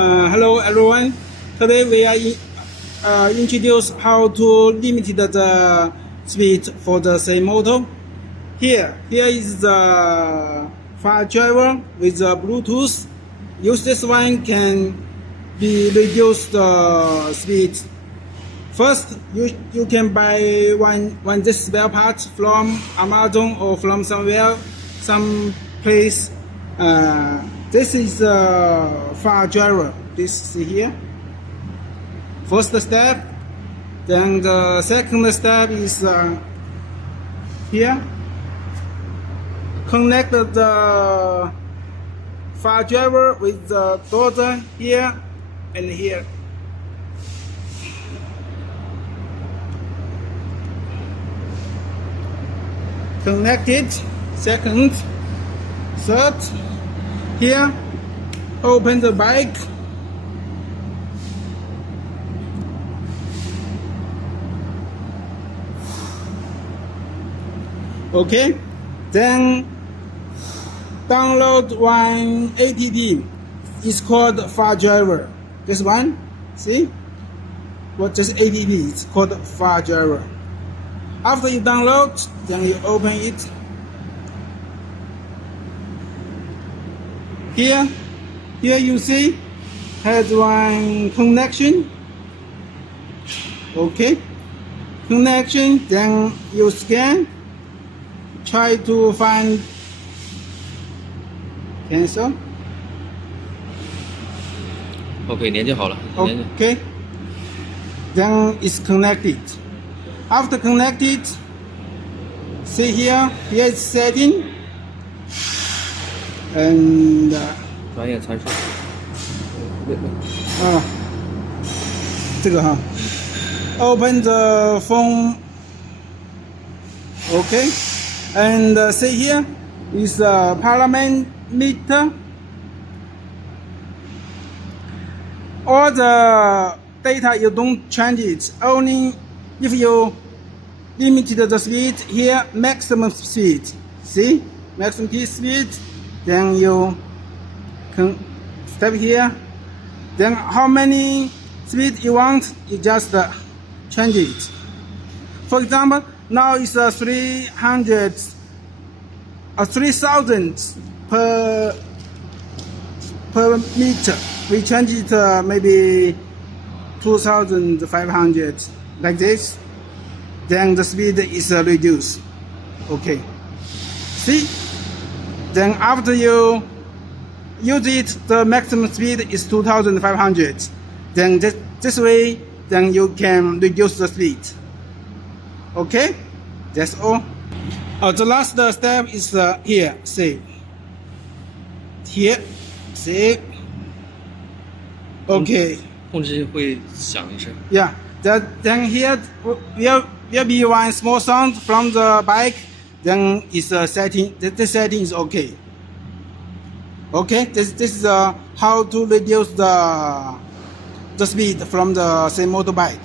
Hello everyone. Today we are introduce how to limit the speed for the CEMOTO. Here is the file driver with the Bluetooth. Use this one can be reduce the speed. First, you can buy one this spare part from Amazon or from some place. This is a file driver. This is here. First step. Then the second step is here. Connect the file driver with the daughter here and here. Connect it. Second, third. Here, open the bike. Okay, then download one ATD. It's called file driver. This one, see? What this ATD? It's called file driver. After you download, then you open it. Here you see has one connection. Okay, connection. Then you scan. Try to find cancel. OK， 连接好了。Okay, then it's connected. After connected, see here is setting. And 专业参数。这个哈 ，open the phone. Okay, and see here is a parameter. All the data you don't change it. Only if you limited the speed here, maximum speed. See, maximum speed. Then you can step here. Then how many speed you want, you just change it. For example, now it's 3,000 per meter. We change it maybe 2,500 like this. Then the speed is reduced. Okay. See? Then after you use it, the maximum speed is 2,500. Then this way, then you can reduce the speed. Okay, that's all. The last step is here. See, here, see. Okay. 控制会响一声。Yeah. Then here will be one small sound from the bike. Then it's a setting. This setting is okay. Okay, this is how to reduce the speed from the CEMOTO bike.